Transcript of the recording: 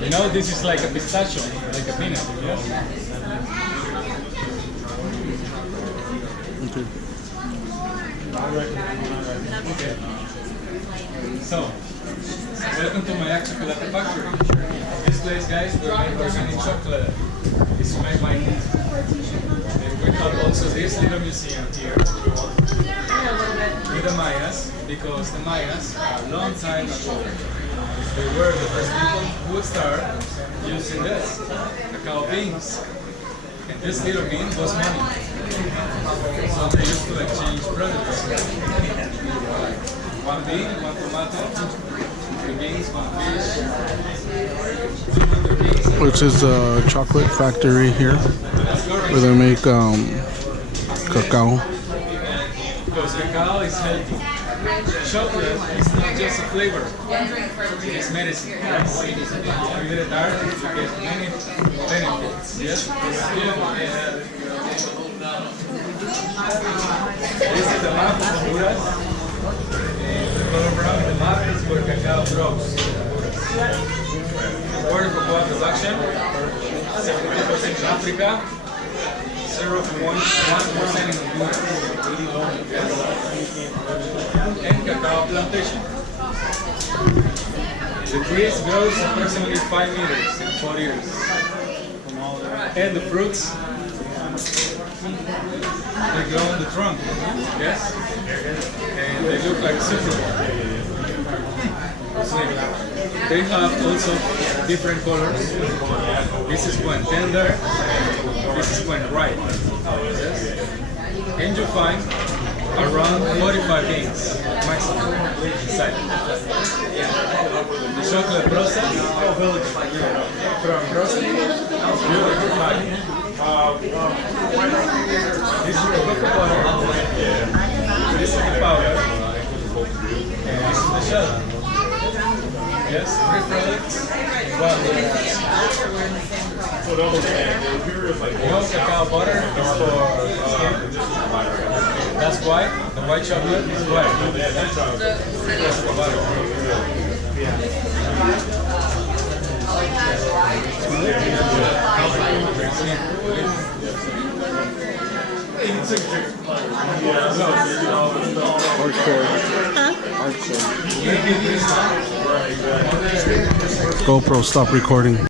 You know, this is like a pistachio, like a peanut. Yes. Okay. So, welcome to my chocolate factory. This place, guys, we make organic chocolate. It's made by me. We have also this little museum here with the Mayas, because the Mayas, a long time ago, they were the first people who started using this, cacao beans. And this little bean was money. So they used to exchange products. One bean, one tomato, 3 beans, 1 fish. Which is a chocolate factory here where they make cacao. Because cacao is healthy. Chocolate is not just a flavor, it is medicine. Yes. If you get it dark, you get many benefits. Yes. This is the map of Honduras. The color brown in the map is where cacao grows. World cocoa production, 70% in Africa, 0.1% in Honduras. And cacao plantation. The trees grows approximately 5 meters in 4 years. And the fruits, they grow on the trunk, yes? And they look like super. They have also different colors. This is when tender, this is when ripe. Yes? And you find around 45 beans maximum inside. The chocolate process, from processing, you find this is the cocoa butter, this is the powder, and this is the shell. Yes, 3 products. No cacao butter is for that's why the white chocolate is white. That's the butter. GoPro, stop recording.